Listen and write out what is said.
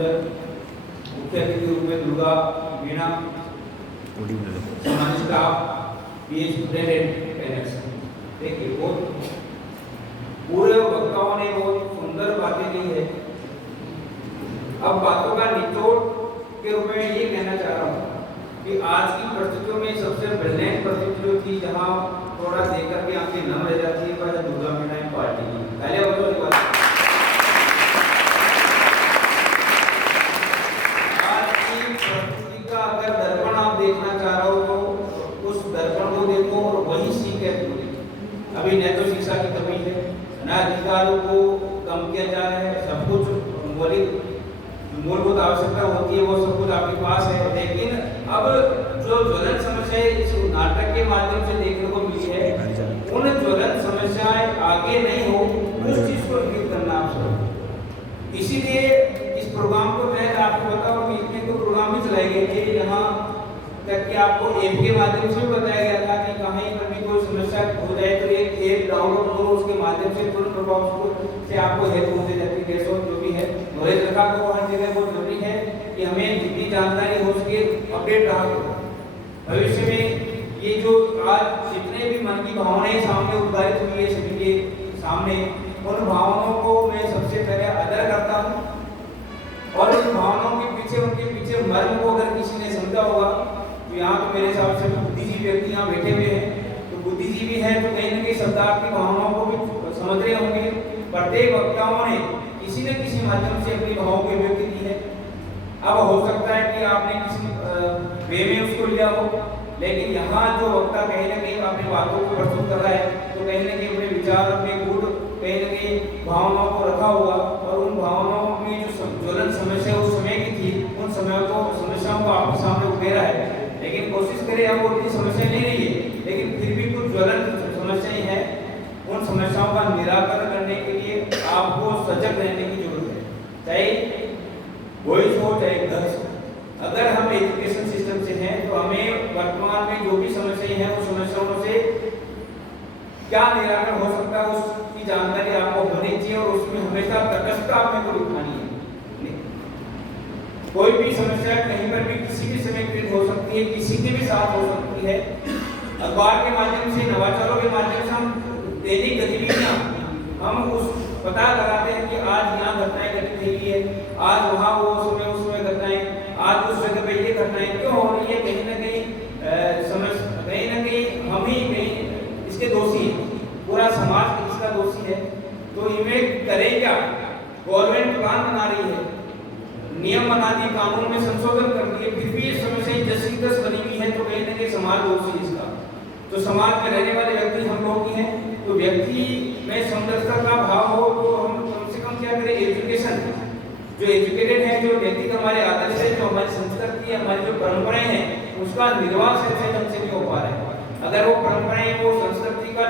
मंडल, मुख्य अतिथि के रूप में दुर्गा मीणा, सम्मानित staff, pH student and parents. देखिए वो पूरे वक्ताओं ने बहुत सुंदर बातें की है। अब बातों का निचोड़ के रूप में ये कहना चाह रहा हूँ कि आज की परिस्थितियों में सबसे ब्रिलियंट परिस्थिति जो थी, जहाँ थोड़ा देखकर के आंखें नम रह जाती है, पर दुर्गा मीणा पार्टी की पहले बच्चों की बात। आज की परिस्थिति का अगर दर्पण आप देखना चाह रहे हो तो उस दर्पण को देखो और वही सीख है पूरी। अभी न तो शिक्षा की कमी है, न अधिकारों को कम किया जा रहा है, सब कुछ मौलिक मूलभूत आवश्यकता होती है वो सब कुछ आपके पास है, लेकिन अब जो ज्वलन समस्या इस नाटक के माध्यम से देखने को मिली है, उन ज्वलन समस्याएं आगे नहीं हो उस चीज को इंगित करना आप। इसीलिए इस प्रोग्राम को तहत आपको पता हो बीच में कोई प्रोग्राम भी चलाए गए थे, यहाँ तक कि आपको ऐप के माध्यम से भी बताया गया था कि कहीं पर भी कोई समस्या हो जाए तो एक ऐप डाउनलोड करो, उसके माध्यम से तुरंत प्रभाव से आपको हेल्प होती जाती है। जो भी है नॉलेज रखा को हर जगह बहुत जरूरी है कि हमें जितनी जानकारी हो सके अपडेट रहा करो। भविष्य में ये जो आज जितने भी मन की भावनाएं सामने उद्घाटित हुई है सभी के सामने, उन भावनाओं को मैं सबसे पहले आदर करता हूँ और उन भावनाओं के पीछे उनके पीछे मर्म को अगर किसी ने समझा होगा तो यहाँ तो मेरे हिसाब से बुद्धिजीवी व्यक्ति यहाँ बैठे हुए हैं, तो बुद्धिजीवी है तो कहीं न कहीं शब्दार्थ की भावनाओं को भी समझ रहे होंगे। प्रत्येक वक्ताओं ने किसी न किसी माध्यम से अपनी भावों की अभिव्यक्ति दी है। अब हो सकता है कि आपने किसी वे में उसको लिया हो, लेकिन यहाँ जो वक्ता कहीं न कहीं अपनी बातों को प्रस्तुत कर रहा है तो कहीं न कहीं अपने विचार अपने गुण कहीं न कहीं भावनाओं को रखा होगा और उन भावनाओं की जो ज्वलन समस्या उस समय की थी, उन समस्याओं को आपके सामने उकेरा है। लेकिन कोशिश करें हम उतनी समस्या नहीं रही है, लेकिन फिर भी कुछ ज्वलन समस्याएं हैं, उन समस्याओं का निराकरण करने के लिए आपको सजग रहने की जरूरत है, चाहे बॉयज हो चाहे गर्ल्स हो। अगर हम एजुकेशन सिस्टम से हैं तो हमें वर्तमान में जो भी समस्याएं हैं उन समस्याओं से क्या निराकरण हो सकता है उसकी जानकारी आपको होनी चाहिए और उसमें हमेशा तटस्थता आपने को दिखानी है। कोई भी समस्या कहीं पर भी किसी भी समय क्रिएट हो सकती है, किसी के भी साथ हो सकती है। अखबार के माध्यम से, नवाचारों के माध्यम से हम दैनिक गतिविधियां हम उस पता लगाते हैं कि आज यहाँ घटनाएं घटित हुई है, आज वहाँ वो उस समय घटनाएं, आज उस जगह पे ये घटनाएं क्यों हो रही है। कहीं न कहीं हम ही कहीं इसके दोषी हैं, पूरा समाज इसका दोषी है। तो इन्हें करें क्या? गवर्नमेंट प्लान बना रही है, नियम बना दिए, कानून में संशोधन कर दिए, फिर भी ये समस्या जैसी तस बनी हुई है तो कहीं न कहीं समाज दोषी इसका। तो समाज में रहने वाले व्यक्ति हम लोग ही हैं, तो व्यक्ति में समदर्शिता का भाव हो तो हम कम से कम क्या करें, एजुकेशन जो एजुकेटेड है, जो नैतिक हमारे आदर्श है, जो हमारी संस्कृति हमारी जो परंपराएं हैं उसका निर्वाह सही ढंग से नहीं हो पा रहा है। अगर वो परंपराएं वो संस्कृति